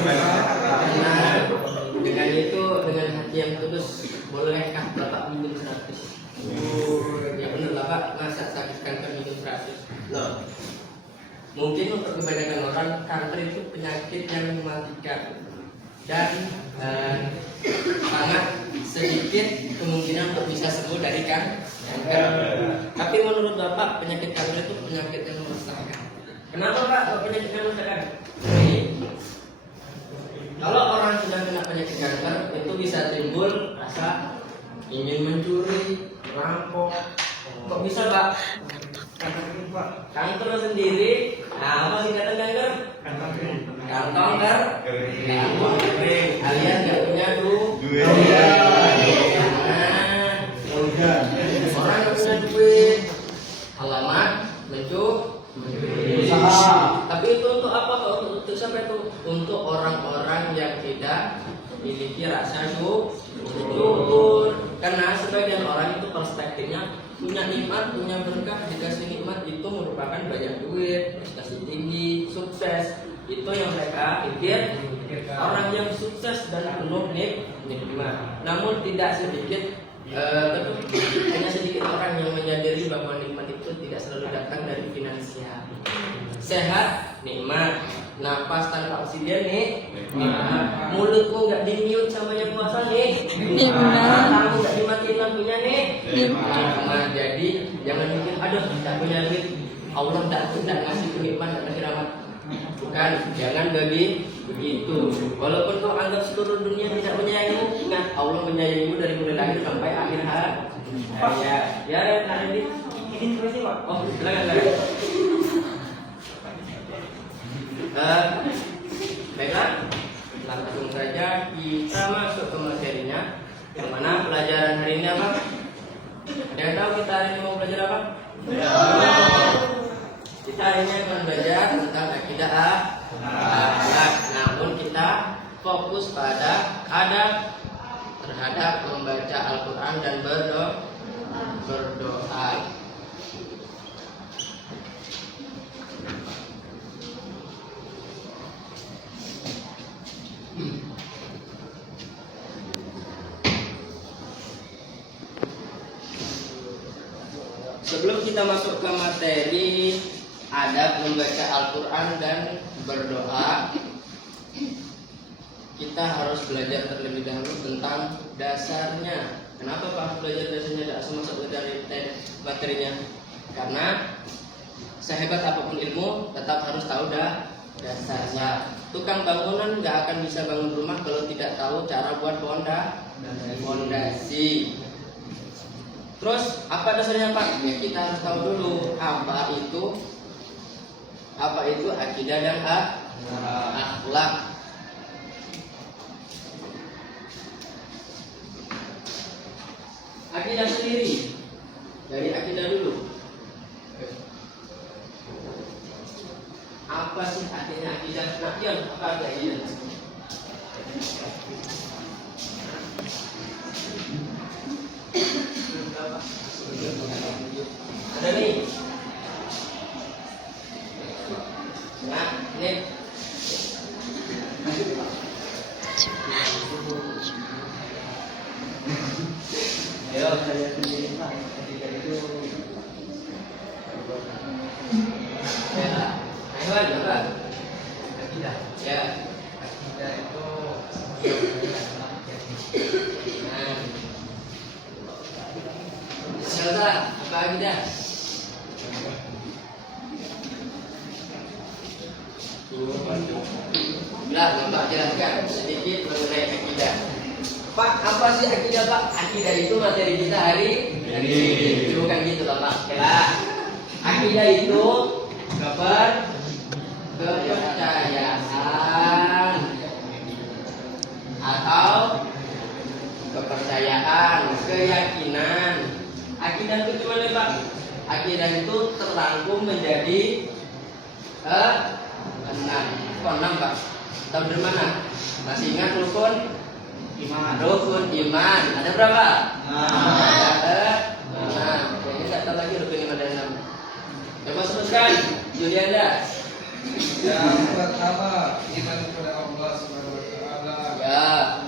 Karena dengan itu, dengan hati yang tulus, bolehkah Bapak minum 100? Ya benar lah Pak, masa sakitkan minum 100? Loh, mungkin untuk kebanyakan orang kanker itu penyakit yang mematikan dan sangat sedikit kemungkinan untuk bisa sembuh dari kanker. Tapi menurut Bapak penyakit kanker itu penyakit yang mematikan. Kenapa Pak penyakit yang mematikan? Kalau orang sudah kena penyakit kanker itu bisa timbul rasa ingin mencuri, merampok. Kok bisa Pak? Kanker sendiri, nah apa sih kata kanker? Kantong kering, alias nggak punya duit. Orang nggak punya duit, alamat mencuri. Tapi itu untuk apa? Untuk siapa itu? Untuk orang-orang yang tidak memiliki rasa syukur. Karena sebagian orang itu perspektifnya punya nikmat, punya berkah, dikasih nikmat itu merupakan banyak duit, prestasi tinggi, sukses. Itu yang mereka pikir orang yang sukses dan penuh nikmat. Namun tidak sedikit, hanya sedikit orang yang menyadari bahwa nikmat itu tidak selalu datang dari finansial. Sehat, nikmat. Napas tanpa oksigen nikmat. Mulutmu nggak di-mute sama yang kuasa nikmat. Kamu nggak dimatiin lampunya nikmat. Jadi jangan mikir, aduh tidak punya duit, Allah tidak ngasih nikmat, tidak ngasih rahmat. Bukan, jangan begitu. Walaupun kau anggap seluruh dunia tidak menyayangimu, ingat Allah menyayangimu dari mulai lahir sampai akhir hayat. Ya, nanti izin terus Pak. Oh, silakan. Baiklah, langsung saja kita masuk ke materinya. Yang mana pelajaran hari ini apa? Ada yang tahu kita hari ini mau belajar apa? Kita hari ini akan belajar tentang akidah akhlak. Namun kita fokus pada adab terhadap membaca Al-Quran dan berdoa. Sebelum kita masuk ke materi adab membaca Al-Quran dan berdoa, kita harus belajar terlebih dahulu tentang dasarnya. Kenapa Pak belajar dasarnya tidak masuk dari materinya? Karena sehebat apapun ilmu tetap harus tahu dasarnya. Tukang bangunan nggak akan bisa bangun rumah kalau tidak tahu cara buat fondasi. Terus apa dasarnya Pak? Ya kita harus tahu dulu apa itu akidah dan akhlak. Akidah sendiri, dari akidah dulu. Apa sih artinya akidah? Nafian, apa akidah? Ada nih. Nah, ini. Ayo, saya sendiri Pak. Ketika itu. Ya, ayo apa? Akidah. Ya, akidah itu. Nah. Siapa? Apa akidah? Bapak jelaskan sedikit mengenai akidah. Pak, apa sih akidah Pak? Akidah itu materi kita hari ini. Bukan gitu loh Pak. Akidah itu kepercayaan atau kepercayaan, keyakinan. Akidah itu gimana Pak? Akidah itu terangkum menjadi 6 Pak. Tahu dari mana? Masih ingat rukun iman? Rukun iman ada berapa? Ada 6. Kayaknya nggak tahu lagi rukun iman ada 6. Coba sebutkan, Julianda. Yang pertama, iman kepada Allah Subhanahu wa Ta'ala. Ya.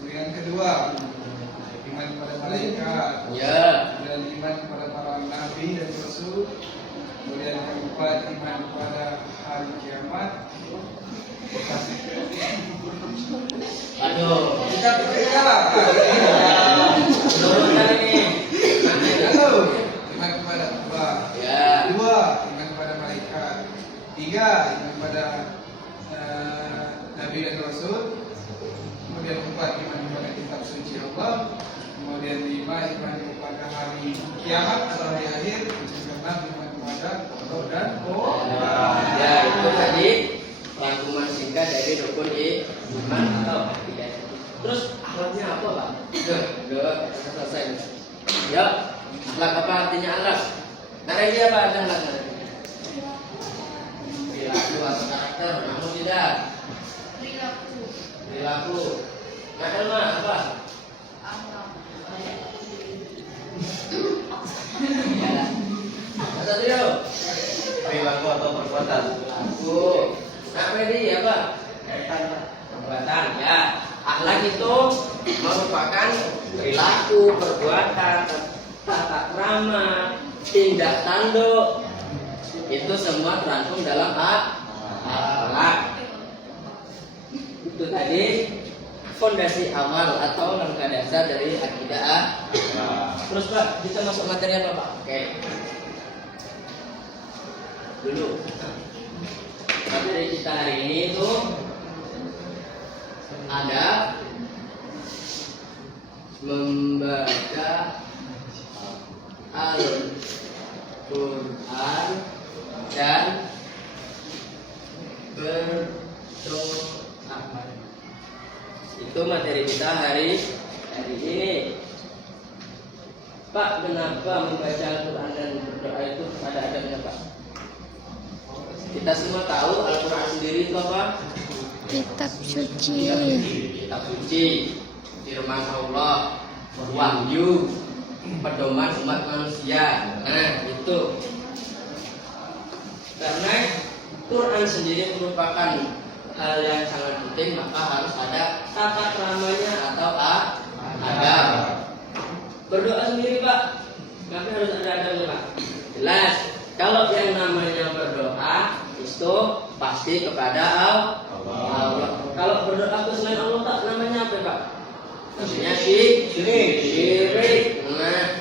Kemudian kedua, iman kepada malaikat. Ya. Kemudian iman kepada para nabi dan rasul. Kemudian keempat, iman kepada hari kiamat. Aduh. Kita berbeda lah. Turunkan ini. Satu, iman kepada Allah. Ya. Dua, iman kepada malaikat. Tiga, iman kepada nabi dan rasul. Kemudian empat, iman kepada kitab suci Allah. Kemudian lima, iman kepada hari kiamat atau hari akhir. Kemudian enam, iman kepada Allah dan Ya, itu tadi rangkuman singkat dari rukun iman atau akidah. Terus akhlaknya apa, Pak? Udah selesai. Ya, akhlak apa artinya akhlak? Narasi apa ada akhlak? Perilaku atau karakter, namun tidak. Perilaku. Nah, Elma apa? Ya. Kata dia. Perilaku atau perbuatan. Perilaku. Apa ini apa? Perbuatan. Ya. Akhlak itu merupakan perilaku, perbuatan, tata krama, tindak tanduk. Itu semua terangkum dalam akhlak. Itu tadi fondasi awal atau langkah dasar dari akidah. Terus Pak, kita masuk materi apa Pak? Oke. Dulu. Materi kita hari ini itu ada membaca Al-Quran dan berdoa. Itu materi kita hari ini. Pak, kenapa membaca Al-Quran dan berdoa itu ada adabnya Pak? Kita semua tahu Al-Quran sendiri itu apa? Kitab suci. Kitab suci, firman Allah, wahyu, pedoman umat manusia. Nah, itu. Karena Quran sendiri merupakan hal yang sangat penting, maka harus ada tata keramanya atau adab. Berdoa sendiri Pak, tapi harus ada adabnya Pak. Jelas. Kalau yang namanya berdoa itu pasti kepada Allah. Kalau berdoa ke selain Allah tak namanya apa Pak? Maksudnya syirik. Nah,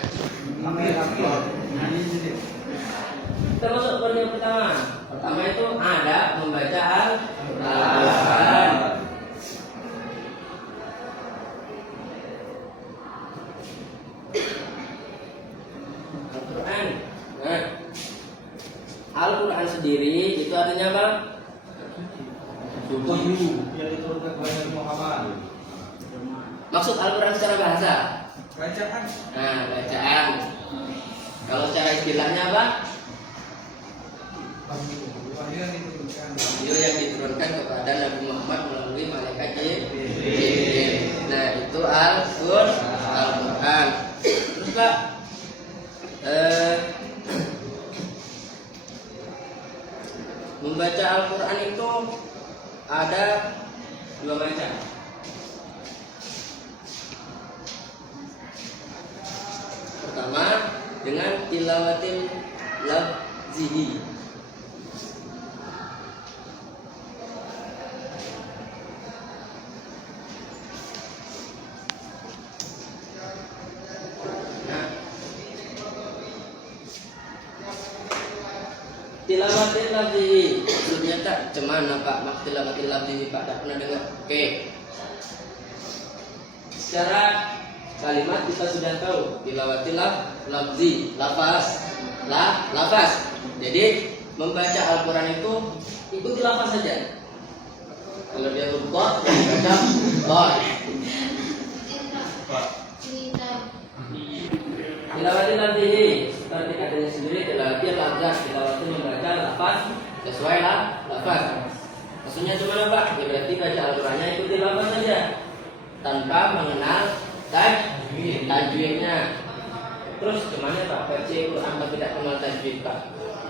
termasuk poin yang pertama. Pertama itu ada membaca Al-Quran. Al-Quran. Nah, Al-Quran sendiri itu artinya apa? wahyu yang diturunkan kepada Muhammad. Maksud Al-Quran secara bahasa? Bacaan. Nah, bacaan. Kalau secara istilahnya apa? Wahyu yang diturunkan. Wahyu yang diturunkan kepada Nabi Muhammad melalui malaikat Jibril. Nah, itu Al-Quran. Terus Pak, membaca Al-Quran itu ada dua macam. Pertama dengan tilawatil lafzihi. Tilawatil lafzihi. Maksudnya tak cemana Pak? Maksud tilawatil lafzihi Pak tak pernah dengar. Oke. Secara kalimat kita sudah tahu tilawatil lafzi, lafaz. Lafaz. Jadi membaca Al-Quran itu ikuti lafaz saja. Kalau dia lupa, baca lafaz. Tilawatil lafzihi seperti adanya sendiri tilawatil lafaz. Tilawatil membaca lafaz sesuai lafaz. Maksudnya cuma apa? Ya berarti baca Al-Qurannya ikuti lafaz saja tanpa mengenal tajwidnya. Terus gimana Pak? Versi Quran tidak kenal tajwid Pak?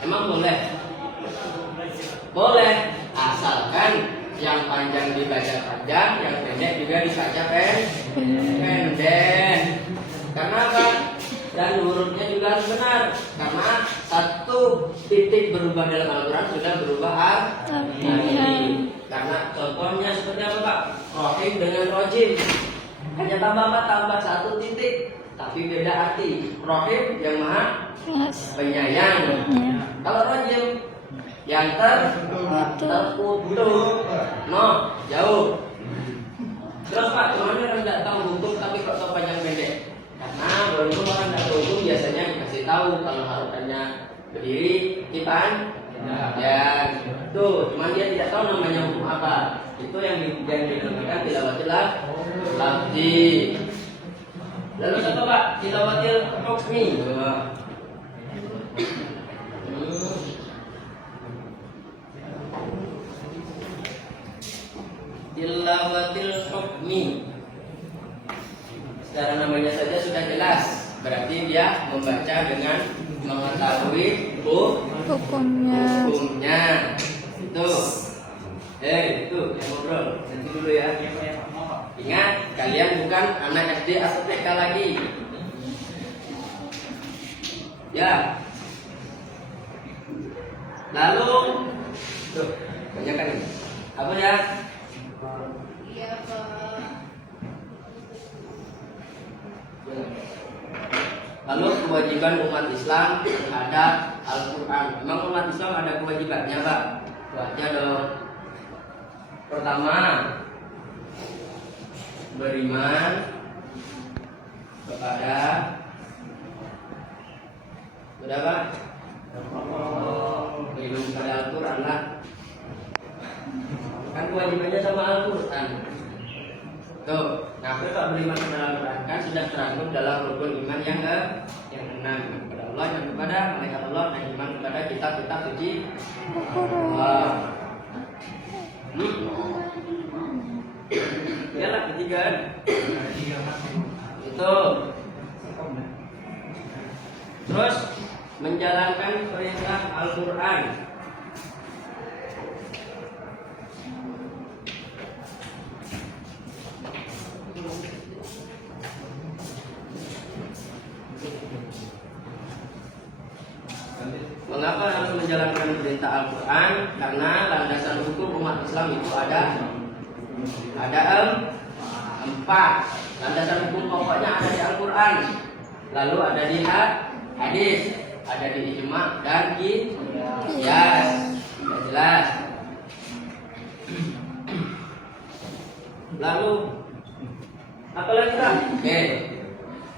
Emang boleh? Boleh, asalkan yang panjang yang dibaca panjang, yang pendek juga dibaca pendek. Karena apa? Dan hurufnya juga harus benar. Karena satu titik berubah dalam Al-Quran sudah berubah arti. Karena contohnya seperti apa Pak? Rohim dengan rojim. Hanya tambah apa? Tambah satu titik, tapi beda arti. Rohim yang maha penyayang. Kalau rojim yang terputus, no, jauh. Terus Pak, kemana orang tidak tahu hukum tapi kok tahu panjang pendek? Karena walaupun orang tidak tahu hukum biasanya dikasih tahu kalau harukannya berdiri, kipan, dan tuh, cuma dia tidak tahu namanya hukum apa. Itu yang dinamakan tilawatil lafzi. Lalu satu Pak, tilawatil hukmi. Tilawatil hukmi. Secara namanya saja sudah jelas. Berarti dia membaca dengan mengetahui hukumnya. Itu. Itu yang ngobrol. Nanti dulu ya. Ingat, kalian bukan anak SD atau TK lagi. Ya. Lalu tuh, banyak kan ini. Apa ya? Iya, Pak. Lalu kewajiban umat Islam terhadap Al-Quran. Memang umat Islam ada kewajibannya Pak. Baca dong. Pertama, beriman kepada berapa? Beriman kepada Al-Quran lah. Kan kewajibannya sama Al-Quran. Tuh, nah kalau beriman kepada Al-Quran kan sudah terangkum dalam rukun iman yang enam, kepada Allah, yang kepada malaikat Allah, dan iman kepada kitab-kitab suci Allah. Iyalah ketiga. Itu. Terus menjalankan perintah Al-Quran. Mengapa harus menjalankan perintah Al-Quran? Karena landasan hukum umat Islam itu ada 4. Landasan hukum pokoknya ada di Al-Quran. Lalu ada di hadis, ada di ijma dan qiyas. Sudah jelas. Lalu apa lagi Pak? Oke.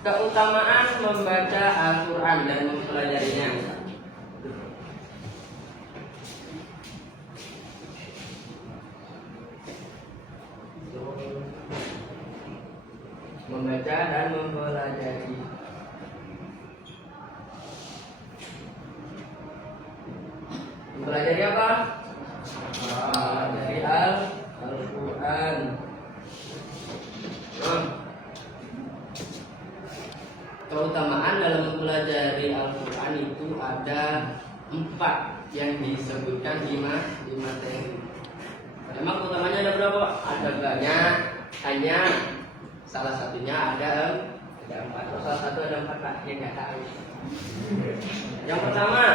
Keutamaan membaca Al-Quran dan mempelajarinya. Membaca dan mempelajari. Mempelajari apa? Mempelajari Al-Quran. Keutamaan dalam mempelajari Al-Quran itu ada 4 yang disebutkan di materi. Memang keutamanya ada berapa? Ada banyak, hanya salah satunya ada 4. Kalau salah satu ada 4 Pak, yang nggak tahu. Yang pertama,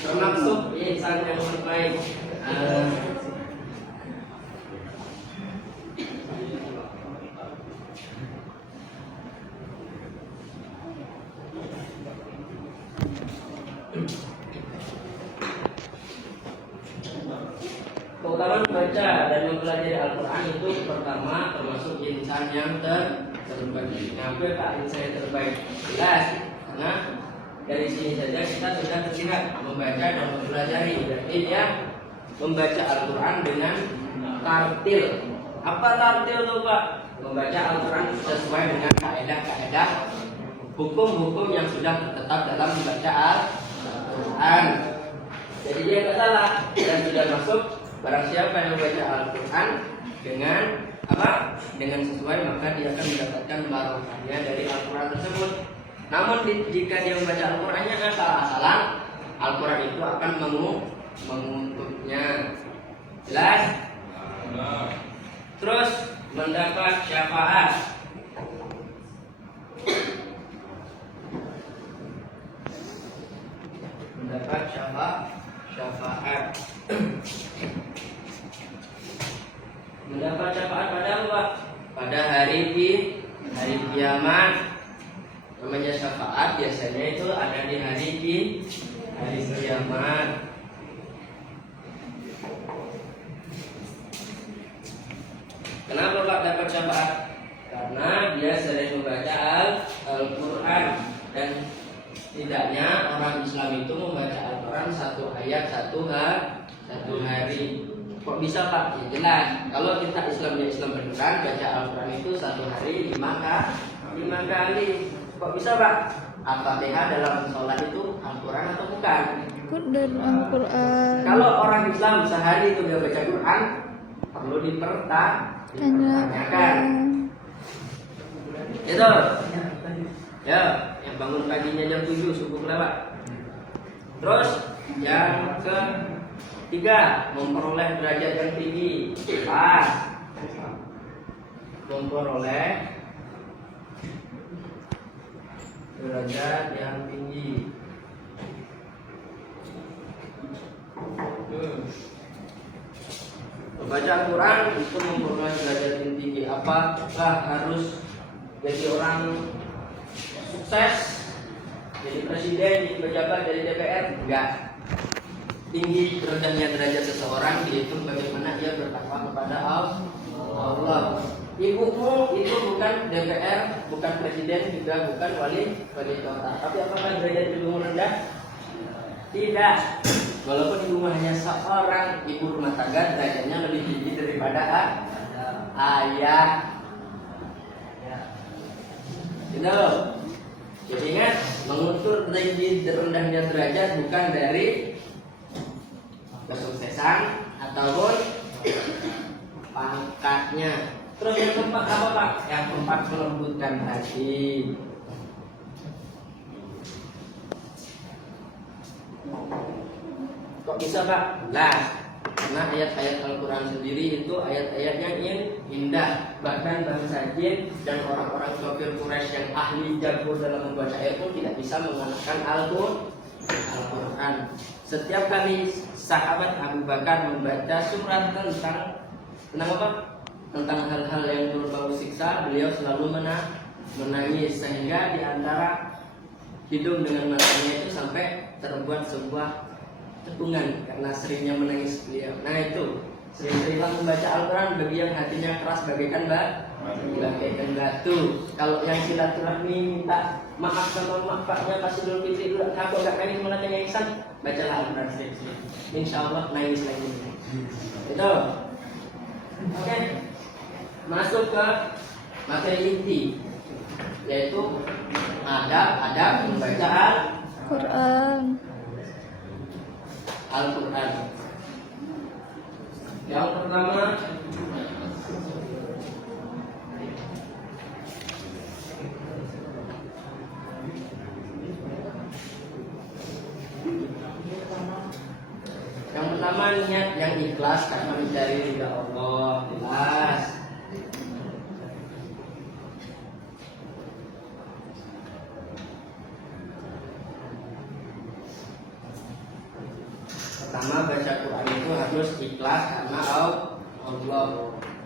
termasuk insan yang terbaik. Keutamaan membaca dan mempelajari Al-Quran itu pertama termasuk insan yang terbaik. Kenapa Pak insan yang terbaik? Jelas, karena dari sini saja kita sudah terlihat membaca dan mempelajari. Berarti dia membaca Al-Quran dengan tartil. Apa tartil itu Pak? Membaca Al-Quran sesuai dengan kaedah-kaedah hukum-hukum yang sudah tertetap dalam membaca Al-Quran. Jadi dia tidak salah dan sudah masuk. Barang siapa yang membaca Al-Quran dengan apa? Dengan sesuai, maka dia akan mendapatkan barokahnya dari Al-Quran tersebut. Namun jika dia membaca Al-Qurannya asal-asalan, Al-Quran itu akan menguntutnya. Jelas? Terus mendapat syafaat. Mendapat syafaat. Mendapat syafaat pada apa? Pada hari kiamat. Namanya syafaat biasanya itu ada di hari kiamat. Kenapa Pak dapat syafaat? Karena dia sering membaca Al-Quran. Dan tidaknya orang Islam itu membaca Al-Quran satu ayat satu hari. Kok bisa Pak? Ya jelas. Kalau kita Islam beneran, baca Al-Quran itu satu hari 5 kali. Kok bisa Pak? Al-Fatihah dalam sholat itu Al-Quran atau bukan? Dan Al-Quran. Kalau orang Islam sehari itu dia baca Quran, perlu dipertanyakan. Itu. Ya, yang bangun paginya jam 7 subuh lewat. Terus yang ketiga, memperoleh derajat yang tinggi. Pas. Memperoleh derajat yang tinggi. Membaca Al-Quran itu memperoleh derajat yang tinggi. Apakah harus jadi orang sukses, jadi presiden, jadi pejabat, dari DPR? Enggak. Tinggi rendahnya derajat seseorang dihitung bagaimana dia bertakwa kepada Allah. Ibumu itu bukan DPR, bukan presiden, juga bukan wali kota. Tapi apakah derajat ibumu rendah? Tidak. Walaupun ibumu hanya seorang ibu rumah tangga, derajatnya lebih tinggi daripada ayah. Gitu. Jadi ingat, mengukur tinggi rendahnya derajat bukan dari kesuksesan ataupun pangkatnya. Terus yang keempat apa Pak? Yang keempat melembutkan hati. Kok bisa Pak? Nah, karena ayat-ayat Al-Quran sendiri itu ayat-ayatnya yang indah. Bahkan bangsa jin dan orang-orang kafir Quraisy yang ahli jago dalam membaca ayat pun tidak bisa mengalahkan Al-Quran. Setiap kali sahabat Abu Bakar membaca surat tentang apa? Tentang hal-hal yang berbau siksa, beliau selalu menangis, sehingga di antara hidung dengan matanya itu sampai terbuat sebuah cekungan karena seringnya menangis beliau. Nah itu, sering-seringlah membaca Al-Quran bagi yang hatinya keras bagaikan batu. Kalau yang silaturahmi minta maaf sama maknya pas Idul Fitri dulu, aku gak nangis malah kenyanyisan, bacalah Al-Quran sering-sering. Insya Allah nangis lagi. Itu. Oke. Masuk ke materi inti, yaitu adab membaca Al-Quran. Yang pertama, niat yang ikhlas karena mencari ridha Allah. Jelas. Pertama, baca Quran itu harus ikhlas karena Allah.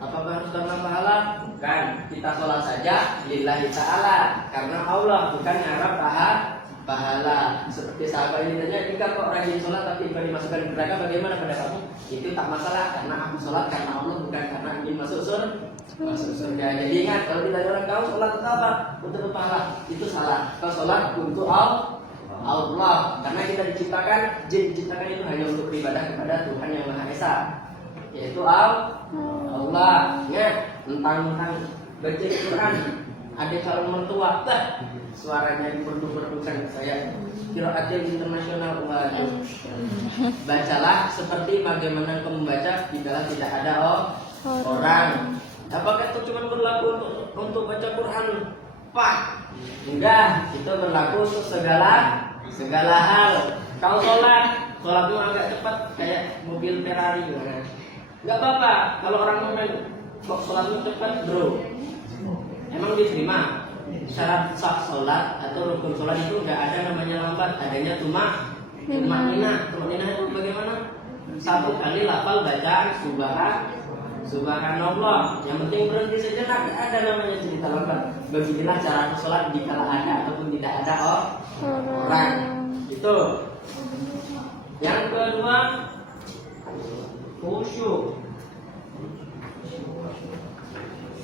Apakah harus karena pahala? Bukan. Kita sholat saja lillahi ta'ala karena Allah, bukan ngarap pahala. Seperti sahabat ini tanya, jika kok rajin sholat tapi dimasukkan ke neraka, bagaimana pada kamu? Itu tak masalah karena aku sholat karena Allah, bukan karena ingin masuk surga. Jadi ingat, kalau ditanya orang, kau sholat untuk apa? Untuk pahala. Itu salah. Kau sholat untuk Allah, karena kita diciptakan itu hanya untuk beribadah kepada Tuhan yang Maha Esa, yaitu Allah. Ingat, tentang baca Quran. Ada calon mertua, suaranya diperdu-perdukan saya. Qiraatil internasional, waduh. Bacalah seperti bagaimana kamu membaca bila tidak ada orang. Apakah itu cuma berlaku untuk baca Quran? Pak, enggak, itu berlaku untuk segala hal. Kau sholat sholatmu agak cepat kayak mobil Ferrari gimana? Nggak apa-apa kalau orang momen kok sholatmu cepat bro. Emang diterima. Syarat sah sholat atau rukun sholat itu nggak ada namanya lambat, adanya tumak nina. Tumak nina itu bagaimana? Satu kali lafal baca subhanallah. Yang penting berhenti sejenak, nggak ada namanya cerita lambat. Beginilah cara sholat dikala ada ataupun tidak ada orang. Itu. Yang kedua, khusyuk.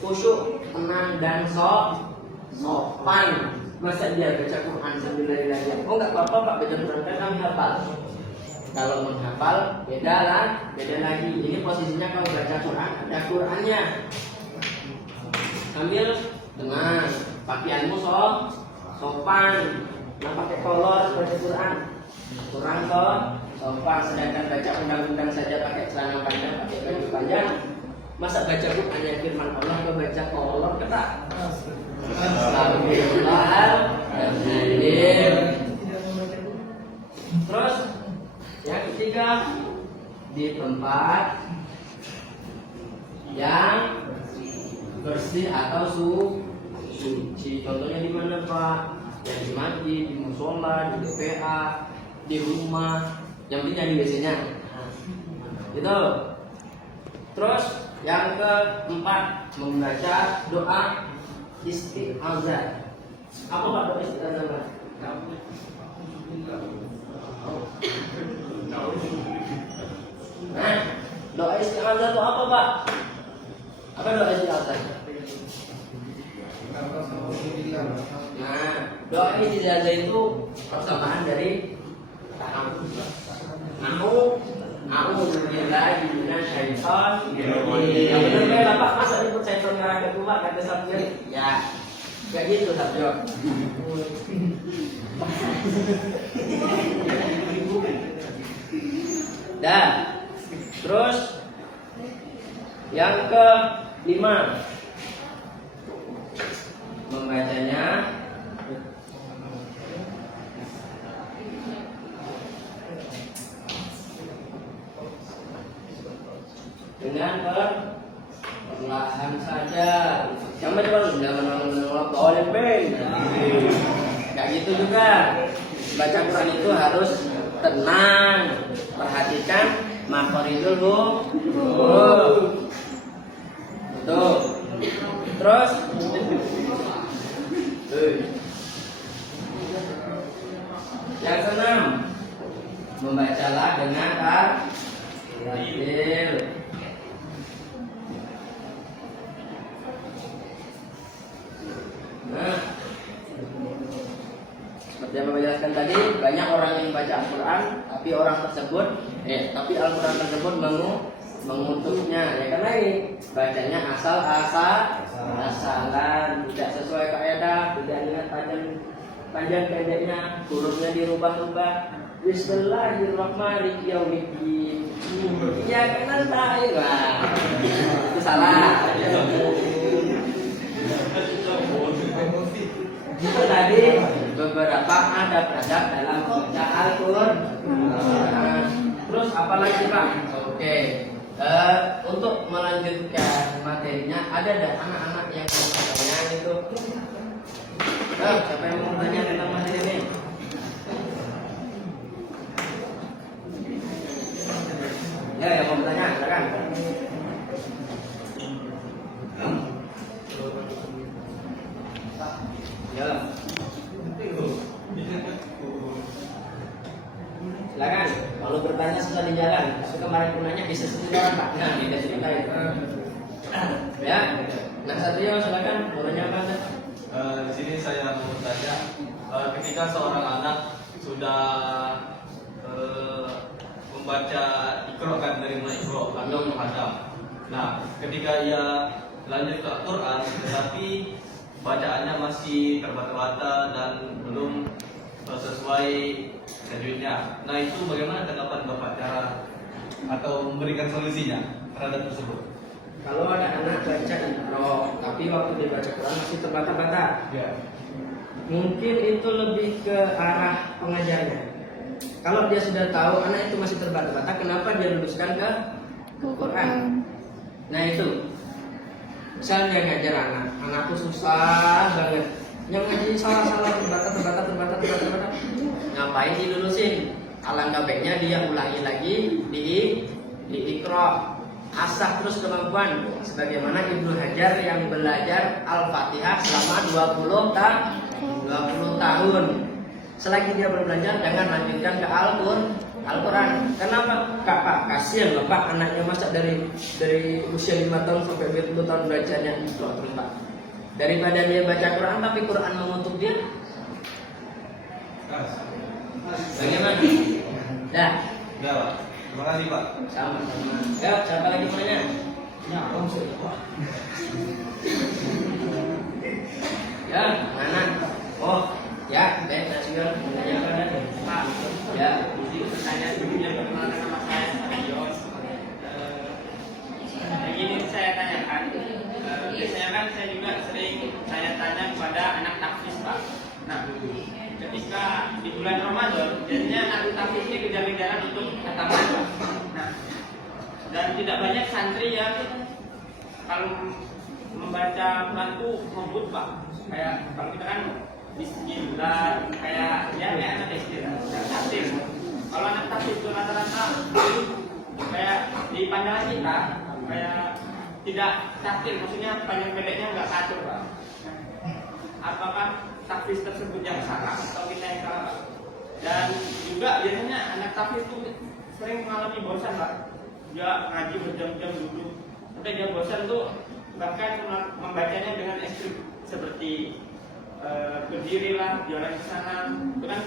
Khusyuk, tenang dan sopan. Masa dia baca Quran sambil lari-larian? Oh nggak apa-apa Pak, baca Quran kan kami hafal. Kalau menghafal beda lagi. Ini posisinya kalau baca Quran ada Qurannya. Sambil tenang, pakaianmu sopan. Nah pakai kolor baca Quran kurang sopan. Sedangkan baca undang-undang saja pakai celana panjang, pakai baju panjang. Masa baca Quran yang firman Allah ke baca kolor ketat. Astagfirullahaladzim. Terus yang ketiga, di tempat yang bersih atau suci. Contohnya di mana Pak? Yang di masjid, di musola, di TPA, di rumah. Yang penting di WC-nya. Itu. Terus yang keempat, membaca doa isti'adzah. Apa Pak doa isti'adzah Pak? Nah, doa isti'adzah itu apa Pak? Apa doa isti'adzah? Nah, doa isti'adzah itu persamaan dari a'udzubillahi minasyaitonir rajim. Yang benar Pak, masa disebut syaitan neraka itu Pak kata Sabjir? Ya. Enggak gitu Sabjir. Dan terus yang kelima, membacanya dengan perlahan saja. Jangan menolak oleh Gak gitu juga. Baca Quran itu harus tenang. Perhatikan makhorijul huruf. Betul. Terus yang keenam, membacalah dengan tartil. Nah, seperti yang menjelaskan tadi, banyak orang yang baca Al-Quran, tapi Al-Quran tersebut mengutuknya. Ya karena ini bacanya asalan, tidak sesuai kaidah, tidak ingat panjang pendeknya, hurufnya dirubah-rubah. Bismillahirrahmanirrahim. Ya kan tahu lah. Itu salah. Itu tadi beberapa adab-adab dalam membaca Al-Quran. Terus apa lagi Pak? Oke. Untuk melanjutkan materinya, ada anak-anak yang mau bertanya gitu. Siapa yang mau bertanya tentang materi ini? Ya, yang mau bertanya, silakan. Ya. Silakan. Kalau bertanya susah di jalan, tapi kemarin punanya bisa cerita Pak. Nah, kita ceritain. Ya. Nah, Satrio silakan. Mau tanya apa? Di sini saya mau bertanya, ketika seorang anak sudah membaca Iqra kan dari mulai Iqra atau menghadap. Nah, ketika ia lanjut ke Al-Quran, tetapi bacaannya masih terbata-bata dan belum sesuai tajwidnya. Nah, itu bagaimana tanggapan Bapak cara atau memberikan solusinya terhadap tersebut? Kalau ada anak baca Iqra, tapi waktu dia baca Quran masih terbata-bata, Ya. mungkin itu lebih ke arah pengajarnya. Kalau dia sudah tahu anak itu masih terbata-bata, kenapa dia luruskan ke Quran? Nah itu, misalnya ngajar anakku susah banget, yang ngaji salah-salah terbata, ngapain dilulusin? Alangkah baiknya dia ulangi lagi di Iqra, asah terus kemampuan. Sebagaimana Ibnu Hajar yang belajar Al-Fatihah selama 20 tahun. Selagi dia belum belajar, jangan lanjutkan ke Al-Quran. Kenapa? Pak, kasihan loh Pak, anaknya masa dari usia 5 tahun sampai 20 tahun bacanya Iqra terus Pak. Daripada dia baca Quran tapi Quran mengutuk dia. Bagaimana? Dah. Ya, Pak. Terima kasih, Pak. Sama-sama. Ya, siapa lagi mau nanya? Ya, mana? Oh, ya, baik, Nasional. Menanya apa tadi? Pak. Ya, ini pertanyaan sebelumnya perkenalkan nama saya Sadio. Begini saya tanyakan, biasanya kan saya juga sering tanya-tanya kepada anak tahfiz Pak. Nah, ketika di bulan Ramadan, biasanya anak tahfiz ini kejar-kejaran untuk khataman Pak. Nah, dan tidak banyak santri yang kalau membaca Quran itu ngebut Pak. Kayak kalau kita kan bismillah, kayak anak SD tahfiz. Kalau anak tahfiz itu rata-rata kayak di pandangan kita kayak tidak takdir, maksudnya panjang pendeknya nggak satu Pak. Apakah tahfiz tersebut yang salah atau kita yang salah Pak? Dan juga biasanya anak tahfiz itu sering mengalami bosan Pak. Dia ngaji berjam-jam dulu, sampai dia bosan tuh bahkan membacanya dengan ekstrim seperti berdirilah, jalan ke sana, itu kan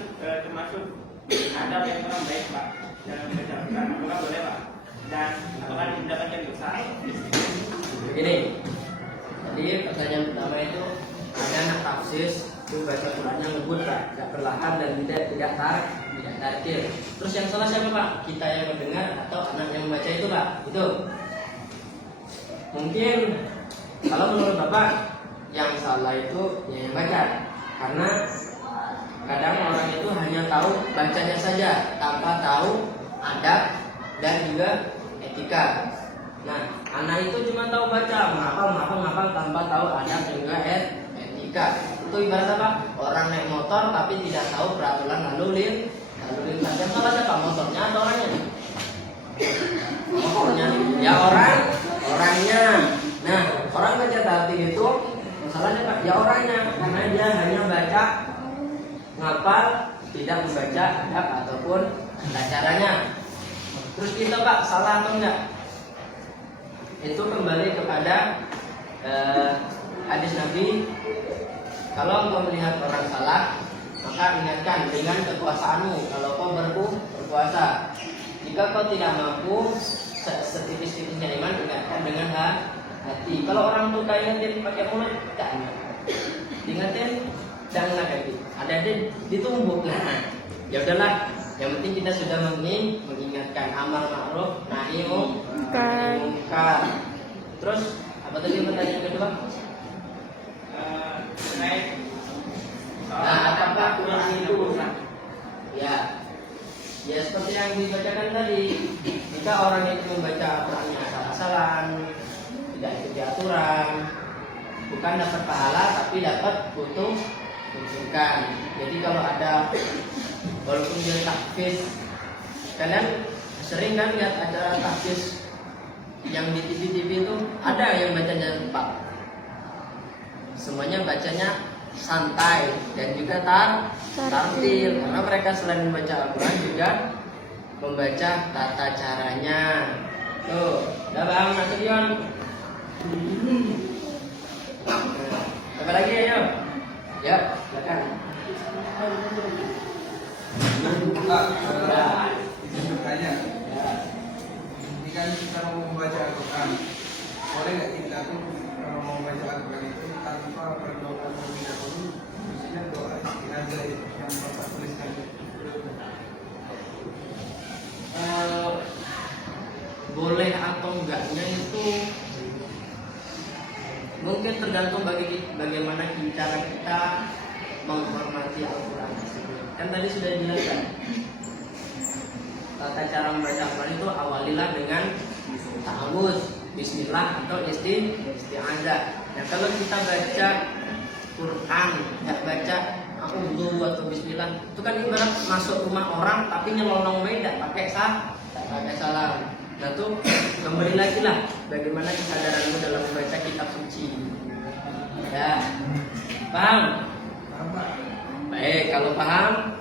termasuk adab yang kurang baik Pak dalam baca Quran. Apakah boleh Pak? Dan apakah mendapatkan dosa? Begini, tadi pertanyaan pertama itu ada anak tahfiz itu baca Qurannya ngebut Pak, tidak perlahan dan tidak tartil. Terus yang salah siapa Pak? Kita yang mendengar atau anak yang membaca itu Pak? Itu mungkin kalau menurut Bapak yang salah itu yang baca, karena kadang orang itu hanya tahu bacanya saja tanpa tahu adab dan juga etika. Nah, anak itu cuma tahu baca, menghafal tanpa tahu adab dan juga etika. Itu ibarat apa? Orang naik motor tapi tidak tahu peraturan lalu lintas. Yang salah siapa? Motornya atau orangnya? Motornya. Ya orangnya. Nah, orang baca tartil itu masalahnya Pak, ya orangnya, karena dia hanya baca ngapal, tidak membaca adab ataupun caranya. Terus kita Pak salah atau enggak? Itu kembali kepada hadis Nabi. Kalau engkau melihat orang salah, maka ingatkan dengan kekuasaanmu. Kalau kau berpuasa, jika kau tidak mampu setipis-tipisnya iman, ingatkan dengan hati. Kalau orang tuh ingatin pakai mulut, tak ingat. Ingatin jangan hati. Ada ditumbuk. Nah, ya udahlah. Yang penting kita sudah mengingatkan amar ma'ruf nahi munkar. Terus apa tadi pertanyaan kedua? Nah, apakah Quran itu ya seperti yang dibacakan tadi. Jika orang itu membaca Qurannya asal-asalan, tidak ikuti aturan, bukan dapat pahala tapi dapat kutukan. Jadi kalau ada, walaupun dia tahfiz, kalian sering kan lihat acara tahfiz yang di TV itu ada yang bacanya cepat. Semuanya bacanya santai dan juga tartil, karena mereka selain membaca Al-Quran juga membaca tata caranya. Tuh, udah Bang Nasution. Apa lagi ayo? Ya, silakan. Pak, izin bertanya. Ini kan kita mau membaca Al-Quran, boleh nggak kita tuh kalau mau membaca Al-Quran itu tanpa berdoa terlebih dahulu? Misalnya doa istighfar itu yang Bapak tuliskan. Boleh atau enggaknya itu mungkin tergantung bagaimana cara kita menghormati Al-Quran tersebut. Kan tadi sudah dijelaskan. tata cara membaca Al-Quran itu awalilah dengan ta'awudz, bismillah atau isti'adzah. Nah, kalau kita baca Quran nggak baca a'udzu atau bismillah, itu kan ibarat masuk rumah orang tapi nyelonong beda pakai salam. Nah tuh kembali lagi lah bagaimana kesadaranmu dalam membaca kitab suci. Ya, paham? Baik, kalau paham,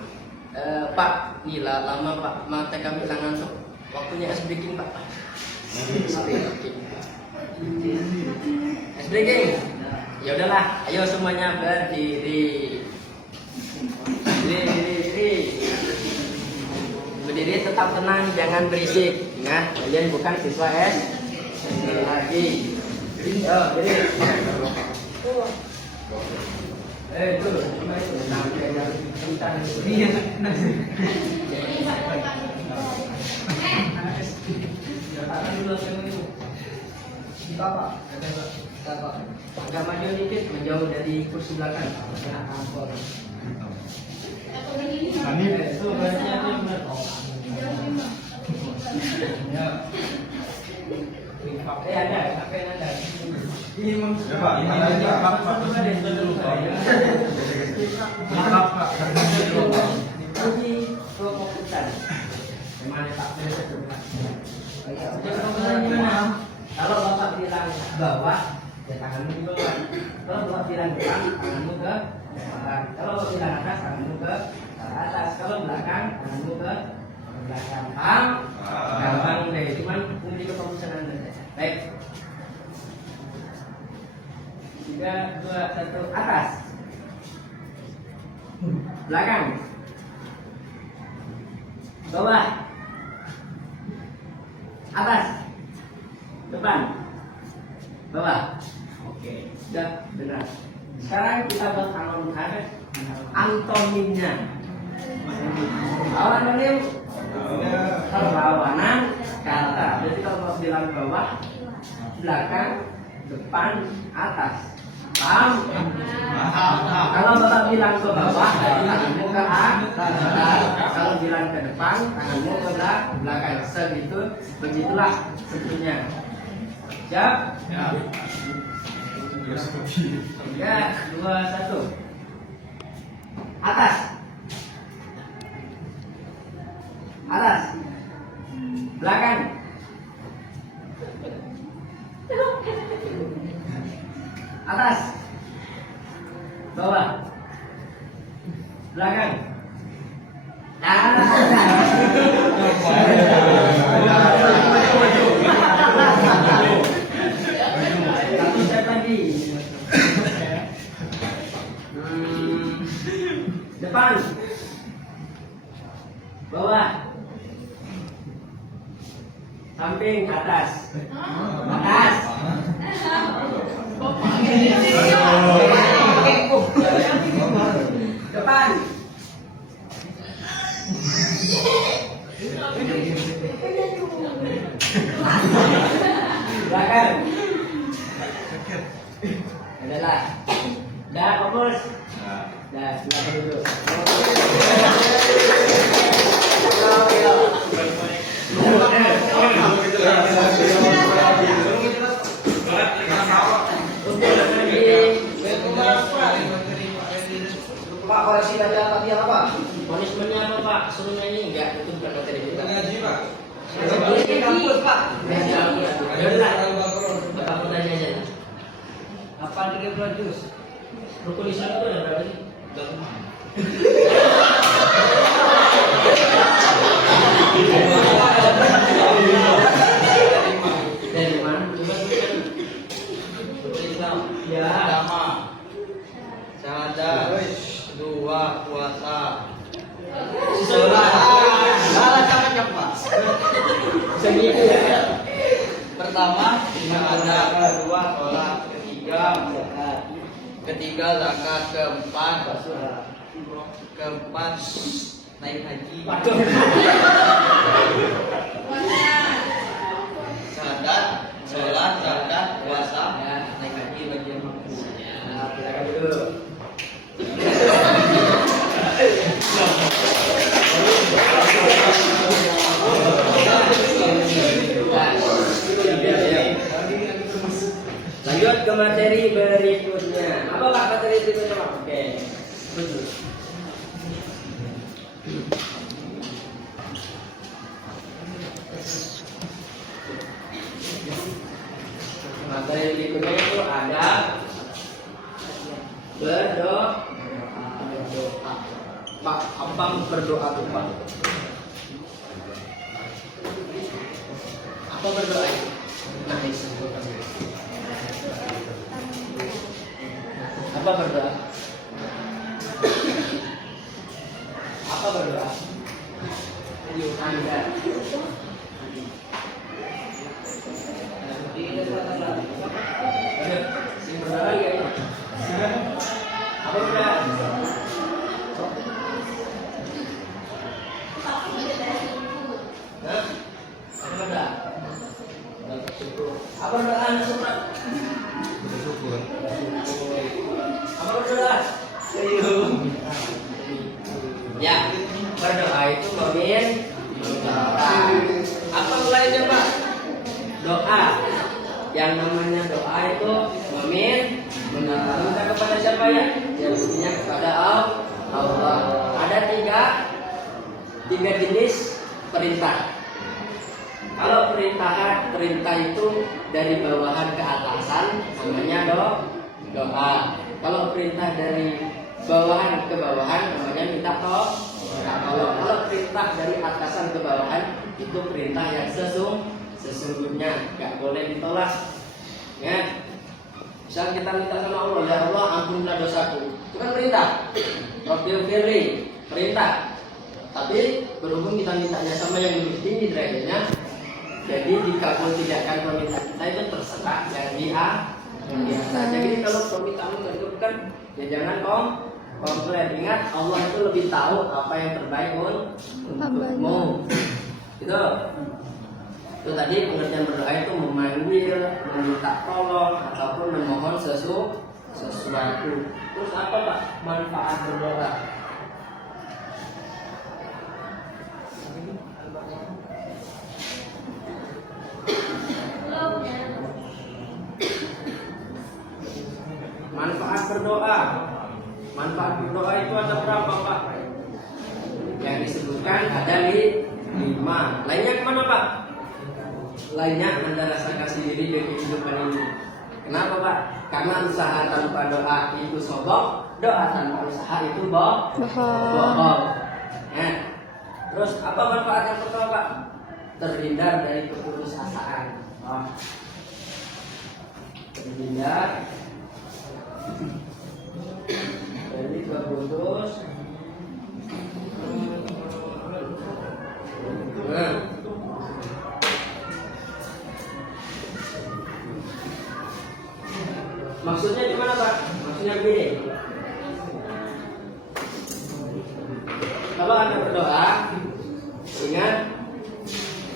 Pak, nih lama Pak, mata kami hilang ngantuk. Waktunya ice breaking Pak. Ice breaking. Ya udahlah, ayo semuanya berdiri. Berdiri tetap tenang, jangan berisik. Ingat, kalian bukan siswa SD lagi. Berdiri. Itu, sampai dari hutan. Bapak, agak maju dikit, menjauh dari kursi belakang. Kena tampol. Itu bahannya benar. Ada, sampai ada. Ini kalau Bapak bilang bawah, ya tanganmu di bawah. Kalau Bapak bilang depan, tanganmu ke belakang. Kalau Bapak bilang atas, tanganmu ke atas. Kalau belakang, tanganmu ke belakang. Paham? Gampang deh, cuman memberi kefokusan Anda. Baik. 3, 2, 1, atas. Belakang. Bawah. Atas. Depan. Bawah. Oke, sudah benar. Sekarang kita buat antonimnya. Anonim perlawanan kata. Jadi kalau bilang bawah, belakang, depan, atas. Paham? Kalau Bapak bilang ke bawah, tanganmu ke atas. Kalau bilang ke depan, tanganmu ke belakang. Segitu, begitulah sebetulnya. Siap? Ya. 3, 2, 1. Atas. Atas. Belakang. Atas. Bawah. Belakang. Satu step lagi. Depan. Bawah. Samping, atas. Atas. Depan. Belakang. Adalah. Dah fokus. Dah, silakan duduk. Pak, koreksi baca tadi apa? Punishmentnya apa Pak? Suruh nyanyi enggak? Itu bukan materi kita. Ngaji Pak. Ngaji kampus Pak. Ya udah. Bapak mau tanya aja. Apa 13 juz? Rukun Islam itu ada berapa sih? Dari mana? Rukun Islam. Ya. Pertama, syahadat. 2, puasa. Salah caranya Pak. Segitu ya. Pertama, syahadat. Kedua, sholat. Ketiga, zakat. Keempat, naik haji. Syahadat, sholat, zakat, puasa, naik haji bagi yang mampu. Silakan dulu. ke materi berikutnya. Apa Pak materi berikutnya Pak? Oke. Betul. Materi berikutnya itu ada berdoa. Pak, apa berdoa tuh Pak? Apa berdoa itu? Nah, disebutkan. Apa berdoa? Apa berdoa? Anda. Berdoa ya. Apa berdoa? Apa berdoa syukur? Bersyukur. Apa berdoa? Ya, berdoa itu meminta. Apa mulainya Pak? Doa. Yang namanya doa itu meminta kepada siapa ya? Yang punya kepada Allah. Ada tiga jenis perintah. Kalau perintah itu dari bawahan ke atasan namanya doa. Kalau perintah dari bawahan ke bawahan namanya minta tolong. Kalau perintah dari atasan ke bawahan itu perintah yang sesungguhnya, nggak boleh ditolak. Ya, misal kita minta sama Allah, ya Allah ampunilah dosaku, itu kan perintah. Rabbil firli, perintah. Tapi berhubung kita mintanya sama yang lebih tinggi derajatnya, jadi dikabul tidakkan permintaan kita itu terserah yang biasa. Jadi kalau permintaanmu nggak dikabulkan, ya jangan komplain. Ingat Allah itu lebih tahu apa yang terbaik untukmu. Gitu. Itu tadi pengertian berdoa itu memanggil, meminta tolong ataupun memohon sesuatu. Terus apa Pak manfaat berdoa? Manfaat berdoa itu ada berapa Pak? Yang disebutkan ada 5. Lainnya kemana Pak? Lainnya Anda rasakan sendiri di kehidupan ini. Kenapa Pak? Karena usaha tanpa doa itu sombong, doa tanpa usaha itu bohong. Ya. Terus apa manfaat yang pertama Pak? Terhindar dari keputusasaan. Terhindar dari keputus. Maksudnya gimana Pak? Maksudnya begini. Kalau Anda berdoa, ingat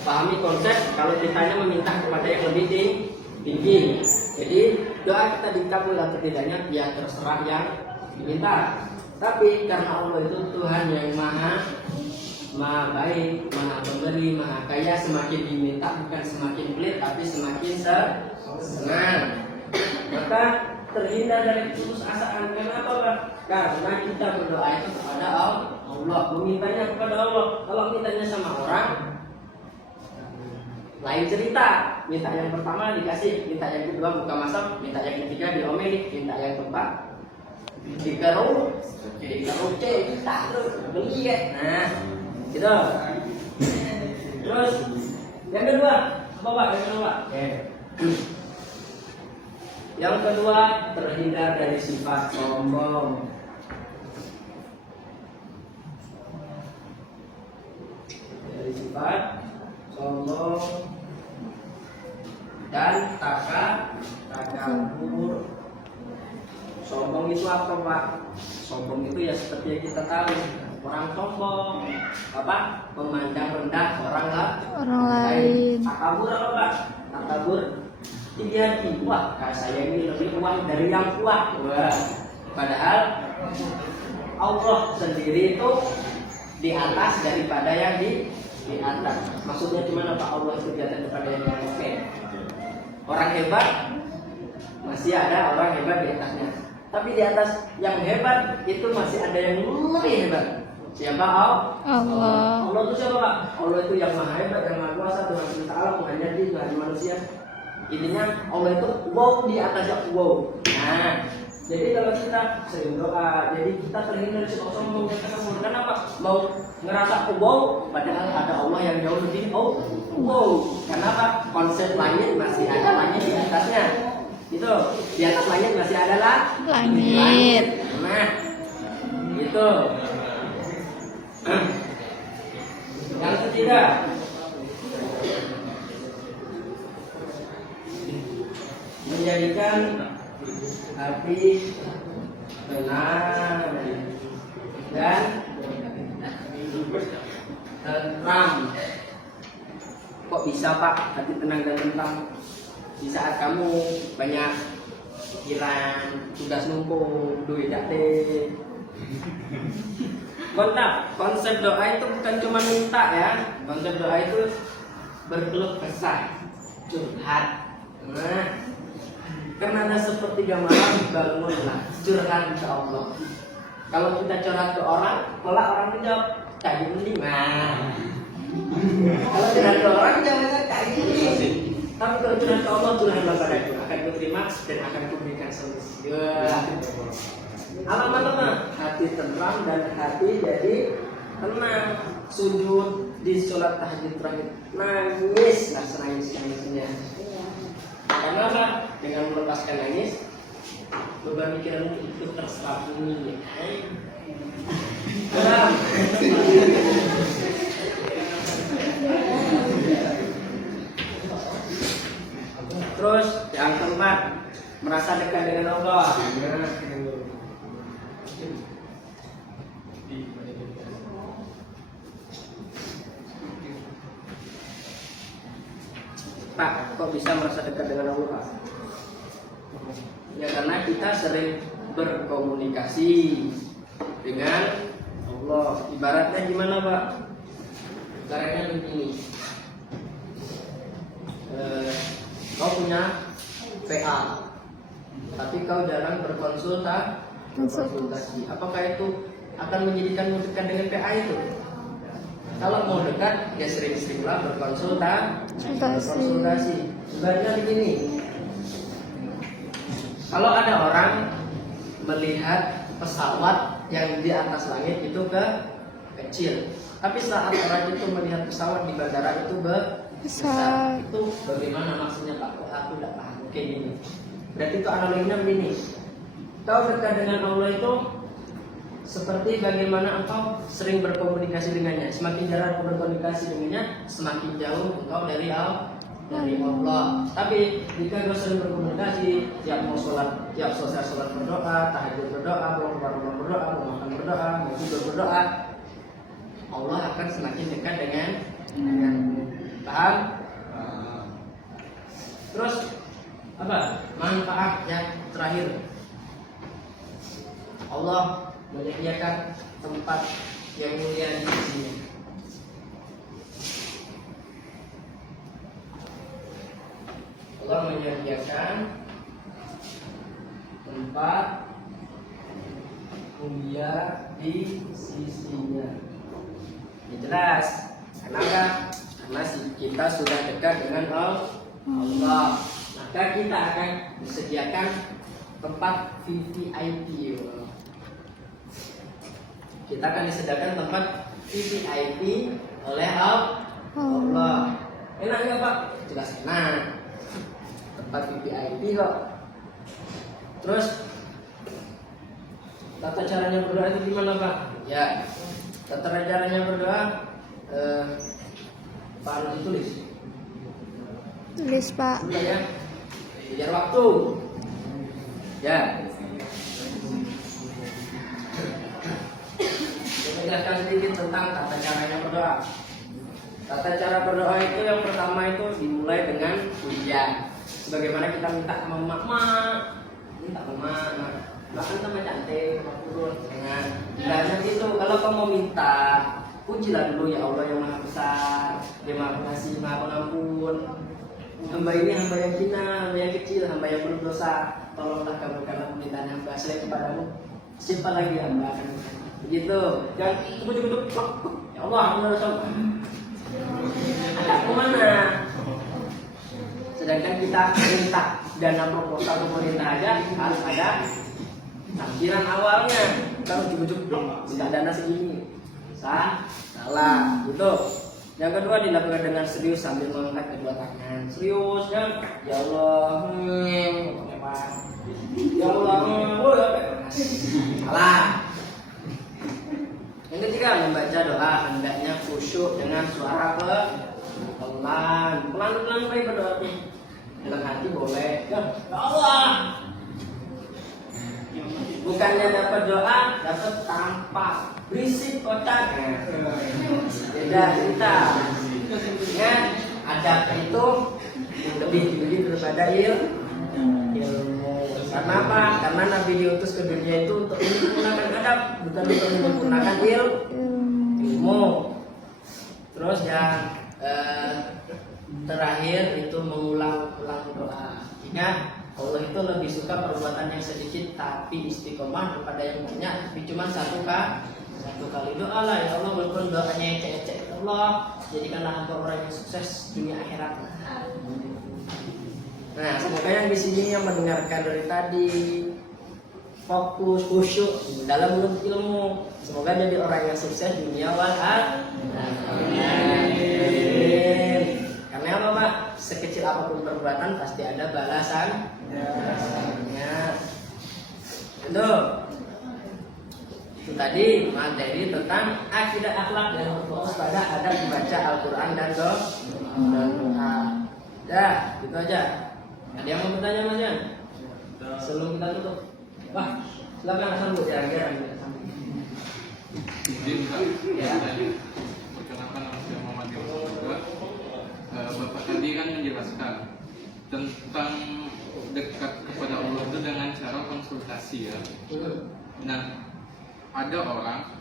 pahami konsep kalau kita hanya meminta kepada yang lebih tinggi. Jadi doa kita dikabul atau tidaknya ya terserah yang diminta. Tapi karena Allah itu Tuhan yang maha baik, maha pemberi, maha kaya, semakin diminta bukan semakin pelit tapi semakin senang. Maka terhindar dari putusasaan. Kenapa Pak? Karena kita berdoa itu kepada Allah, memintanya kepada Allah. Kalau mintanya sama orang, lain cerita. Minta yang pertama dikasih, minta yang kedua buka masak, minta yang ketiga diomeli, minta yang keempat dikeruce, minta terus beli ya. Nah, gitu. Terus yang kedua, apa Pak? Yang kedua, yang kedua terhindar dari sifat sombong. Dari sifat sombong dan takabur. Sombong itu apa Pak? Sombong itu ya seperti yang kita tahu, orang sombong, apa? Memandang rendah orang lain. Takabur apa Pak? Takabur tinggi, wah saya ini lebih kuat dari yang kuat. Wah, padahal Allah sendiri itu di atas daripada yang di atas. Maksudnya gimana Pak? Allah itu di atas daripada yang oke. Orang hebat masih ada orang hebat di atasnya. Tapi di atas yang hebat itu masih ada yang lebih hebat. Siapa? Allah. Allah itu siapa, Pak? Allah itu yang maha hebat, yang maha kuasa, Tuhan kita Allah, Tuhan di Tuhan manusia. Intinya Allah itu wow di atasnya wow. Nah, jadi kalau kita sering doa, jadi kita terhindar dari sombong dan sombong. Kenapa? Mau ngerasa wow, padahal ada Allah yang jauh lebih wow. Kenapa? Konsep langit masih ada langit di atasnya. Itu di atas langit masih ada lah Langit. Nah, itu. Yang ketiga, menjadikan hati tenang dan tentram. Kok bisa, Pak, hati tenang dan tentram? Di saat kamu banyak pikiran, tugas numpuk, duit date. Konsep doa itu bukan cuma minta ya. Konsep doa itu berkeluh kesah, curhat. Nah, karena ada sepertiga malam, bangunlah, curhat ke Allah. Kalau kita curhat ke orang, malah orang menjawab tadi mending. Nah, kalau curhat ke orang jawabnya tadi mending. Tapi kalau curhat ke Allah, curhatlah padaku, akan kuterima dan akan kuberikan solusi. Alamat apa? Hati tenang dan hati jadi tenang. Sujud di sholat tahajud terakhir, nangis lah senangis-nangisnya. Karena apa? Dengan melepaskan nangis, beban pikiran itu terserap ini. Terus yang keempat, merasa dekat dengan Allah. Pak, kok bisa merasa dekat dengan Allah, Pak? Ya karena kita sering berkomunikasi dengan Allah. Ibaratnya gimana, Pak? Ibaratnya begini. Kau punya PA, tapi kau jarang berkonsultasi. Apakah itu akan menjadikanmu dekat dengan PA itu? Kalau mau dekat, ya sering-seringlah berkonsultasi. Sebenarnya begini, kalau ada orang melihat pesawat yang di atas langit itu kecil, tapi saat orang itu melihat pesawat di bandara itu besar, itu bagaimana maksudnya, Pak? Aku tidak paham. Kayak gini. Berarti itu analoginya begini. Kau dekat dengan Allah itu seperti bagaimana engkau sering berkomunikasi dengannya. Semakin jarang engkau berkomunikasi dengannya, semakin jauh engkau dari Allah. Tapi jika engkau sering berkomunikasi, tiap mau sholat, tiap selesai sholat berdoa, tahajud berdoa, mau keluar rumah berdoa, mau makan berdoa, mau tidur berdoa, Allah akan semakin dekat dengan paham? Terus apa? Manfaat yang terakhir, Allah menyediakan tempat yang mulia di sisinya. Allah menyediakan tempat mulia di sisinya. Ini jelas. Kenapa? Karena kita sudah dekat dengan Allah, maka kita akan disediakan tempat VVIP. Kita akan disediakan tempat VVIP oleh Allah. Enak nggak, Pak? Jelas enak. Tempat VVIP kok. Terus tata caranya berdoa itu gimana, Pak? Ya, tata caranya berdoa Pak harus ditulis. Tulis, Pak. Sudah ya. Biar waktu. Ya. Jelaskan sedikit tentang tata caranya berdoa. Tata cara berdoa itu yang pertama itu dimulai dengan pujian. Sebagaimana kita minta sama mama, bahkan sama cantik, sama kurus, dengan bilangnya itu. Kalau kamu mau minta, pujilah dulu ya Allah yang maha besar, yang maha pengasih, maha pengampun. Hamba ini hamba yang hina, hamba yang kecil, hamba yang penuh dosa. Tolonglah kabulkanlah permintaan hamba selain kepadamu. Siapa lagi hamba akan begitu? Jangan tunggu. Ya Allah, hamba dosa. Ada kemana? Sedangkan kita minta dana proposal pemerintah aja harus ada takdiran awalnya. Kalau cukup minta dana segini, salah, gitu. Yang kedua dilakukan dengan serius sambil mengangkat kedua tangan. Serius kan? Ya Allah, ya Allah, salah. Yang ketiga membaca doa hendaknya khusyuk dengan suara pelan baik berdoa tuh. Dalam hati boleh. Ya Allah. Bukannya dapat doa, dapat tampak berisik kocak. Beda cerita. Ingat, adab itu lebih tinggi daripada ilmu. Karena apa? Karena Nabi diutus ke dunia itu untuk menyempurnakan adab, bukan untuk menyempurnakan ilmu. Terus yang terakhir itu mengulang-ulang doa. Ingat, Allah itu lebih suka perbuatan yang sedikit tapi istiqomah daripada yang banyak tapi cuma satu kali doa lah. Ya Allah, walaupun doanya ecek-ecek, ya Allah jadikanlah hamba orang yang sukses dunia akhirat. Nah, semoga yang di sini yang mendengarkan dari tadi fokus, khusyuk dalam menuntut ilmu. Semoga jadi orang yang sukses dunia wal akhirat. Karena apa, Pak? Sekecil apapun perbuatan pasti ada balasannya. Itu tadi materi tentang akidah akhlak dan fokus pada adab membaca Al-Quran dan doa. Ya, gitu aja. Ada yang mau bertanya, Mas Yan? Sebelum kita tutup. Wah, silakan sambut ya, Izin Kak, perkenalkan nama saya Muhammad Yusuf. Bapak tadi kan menjelaskan tentang dekat kepada Allah itu dengan cara konsultasi ya. Nah, ada orang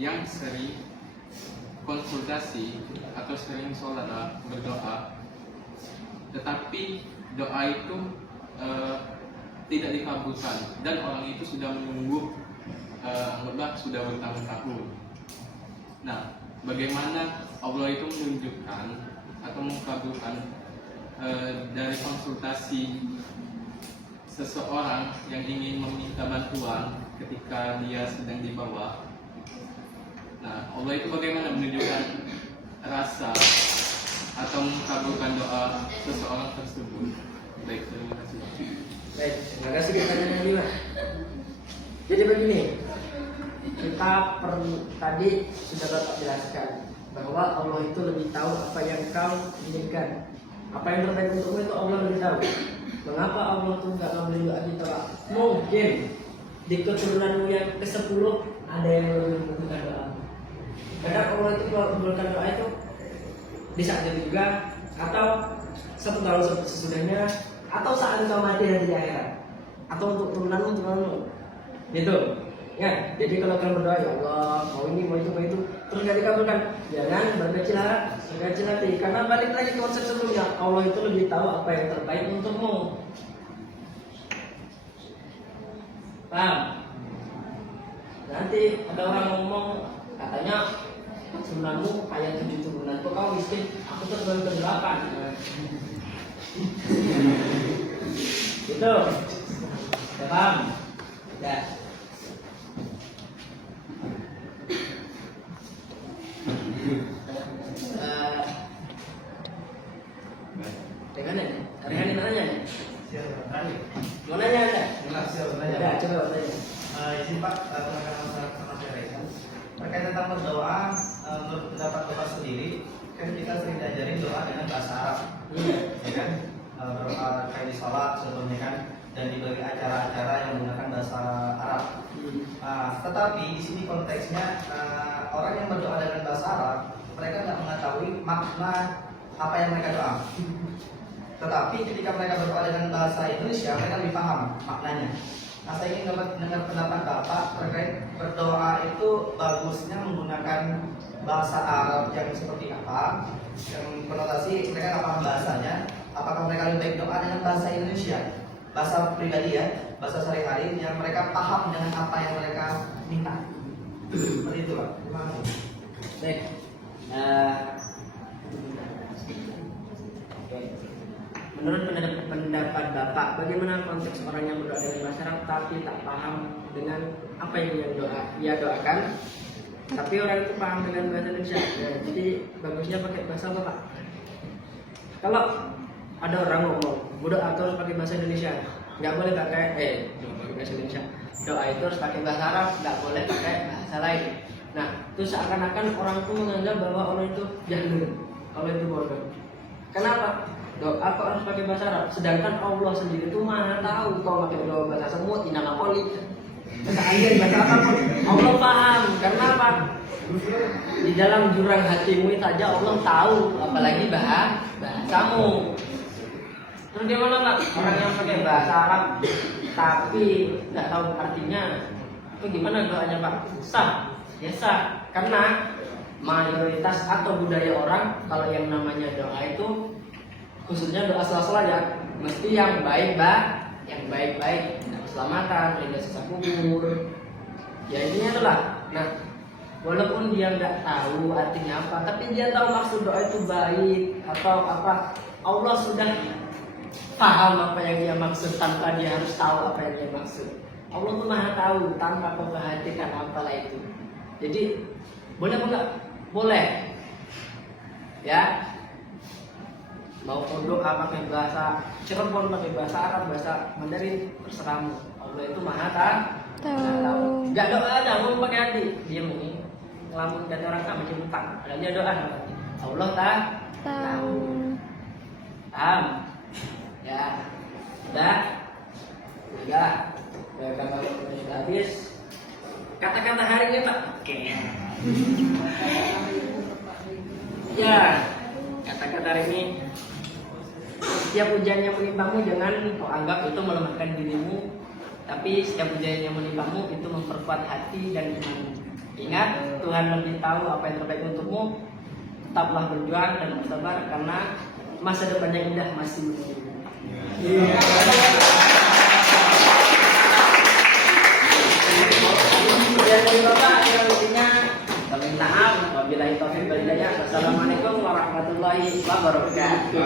yang sering konsultasi atau sering sholat berdoa, tetapi doa itu tidak dikabulkan dan orang itu sudah menunggu anggaplah sudah bertahun-tahun. Nah, bagaimana Allah itu menunjukkan atau mengkabulkan dari konsultasi seseorang yang ingin meminta bantuan ketika dia sedang di bawah? Nah, Allah itu bagaimana menunjukkan rasa atau mengkabulkan doa seseorang tersebut? Baik, terima kasih. Baik, terima kasih pertanyaannya Lima. Jadi begini, kita tadi sudah dapat jelaskan bahwa Allah itu lebih tahu apa yang kau inginkan, apa yang terbaik untukmu itu Allah lebih tahu. Mengapa Allah tuh nggak ngambil doa kita, Pak? Mungkin di keturunanmu yang ke-10 ada yang lebih membutuhkan doa. Kadang Allah itu kalau membutuhkan doa itu di saat itu juga, atau 1 tahun sesudahnya, atau saat engkau mati nanti di akhirat, atau untuk turunanmu. Gitu. Ya, jadi kalau kalian berdoa, ya Allah, mau ini, mau itu, terus gak dikabulkan, jangan berkecil hati, karena balik lagi ke konsep sebelumnya, Allah itu lebih tahu apa yang terbaik untukmu. Paham? Nanti ada orang ngomong, katanya sunanmu kayak 7 turunan, kok kau miskin, aku tuh baru ke-8. Gitu. Ya, paham? Ya. Dengan ini, hari-hari nanya nih. Mau nanya ada? Ya, coba tanya. Izin Pak, tenaga masyarakat terkait tentang berdoa, menurut pendapat Bapak sendiri, kan kita sering diajarin doa dengan bahasa Arab, ya kan? Berdoa kayak di sholat sebelumnya kan, dan di berbagai acara-acara yang menggunakan bahasa Arab. Tetapi di sini konteksnya orang yang berdoa dengan bahasa Arab, mereka nggak mengetahui makna apa yang mereka doa. Tetapi ketika mereka berdoa dengan bahasa Indonesia, mereka lebih paham maknanya. Nah, saya ingin dengar pendapat Bapak terkait berdoa itu bagusnya menggunakan bahasa Arab yang seperti apa, yang konotasi mereka nggak paham bahasanya, apakah mereka lebih baik doa dengan bahasa Indonesia, bahasa pribadi ya, bahasa sehari-hari yang mereka paham dengan apa yang mereka minta. Seperti itu Pak. Terima kasih. Baik. Menurut pendapat Bapak, bagaimana konteks orang yang berdoa dengan bahasa Arab tapi tak paham dengan apa yang ia doakan, tapi orang itu paham dengan bahasa Indonesia? Nah, jadi bagusnya pakai bahasa apa Pak? Kalau ada orang ngomong berdoa itu harus pakai bahasa Indonesia, nggak boleh pakai bahasa Indonesia. Doa itu harus pakai bahasa Arab, nggak boleh pakai bahasa lain. Nah, itu seakan-akan orang itu menganggap bahwa Allah itu jahil, Allah itu bodoh. Kenapa? Doa kok harus pakai bahasa Arab, sedangkan Allah sendiri itu Maha tahu. Kalau pakai doa bahasa semut, inama poli, bahasa angin, bahasa apa pun, Allah paham. Karena apa? Di dalam jurang hatimu saja Allah tahu, apalagi bahasamu. Terus gimana Pak? Orang yang pakai bahasa Arab tapi nggak tahu artinya, itu gimana doanya Pak? Sah, ya sah. Karena mayoritas atau budaya orang kalau yang namanya doa itu, khususnya doa sela-sela ya, mesti yang baik-baik, keselamatan, tidak sisa kubur. Ya intinya itulah. Nah, walaupun dia nggak tahu artinya apa, tapi dia tahu maksud doa itu baik atau apa. Allah sudah paham apa yang dia maksud tanpa dia harus tahu apa yang dia maksud. Allah tuh Maha tahu tanpa memperhatikan apalah itu. Jadi boleh apa enggak? Boleh. Ya. Mau doa pakai bahasa Cirebon, pakai bahasa Arab, bahasa Mandarin, terserahmu. Allah itu Maha tahu. Enggak doa aja, mau pakai hati. Diam ini. Ngelamun dan orang tak macam utang. Ada dia doa. Allah tahu. Paham? Ya. Sudah? Sudah. Kalau sudah habis. Kata-kata hari ini Pak. Oke. Ya. Kata-kata hari ini. Setiap ujian yang menimpamu jangan kau anggap itu melemahkan dirimu, tapi setiap ujian yang menimpamu itu memperkuat hati dan imanmu. Ingat, Tuhan lebih tahu apa yang terbaik untukmu. Tetaplah berjuang dan bersabar karena masa depan yang indah masih menunggu. Dan dari Bapak yang intinya minta maaf. Wabillahi taufiq wal hidayah. Wassalamualaikum warahmatullahi wabarakatuh.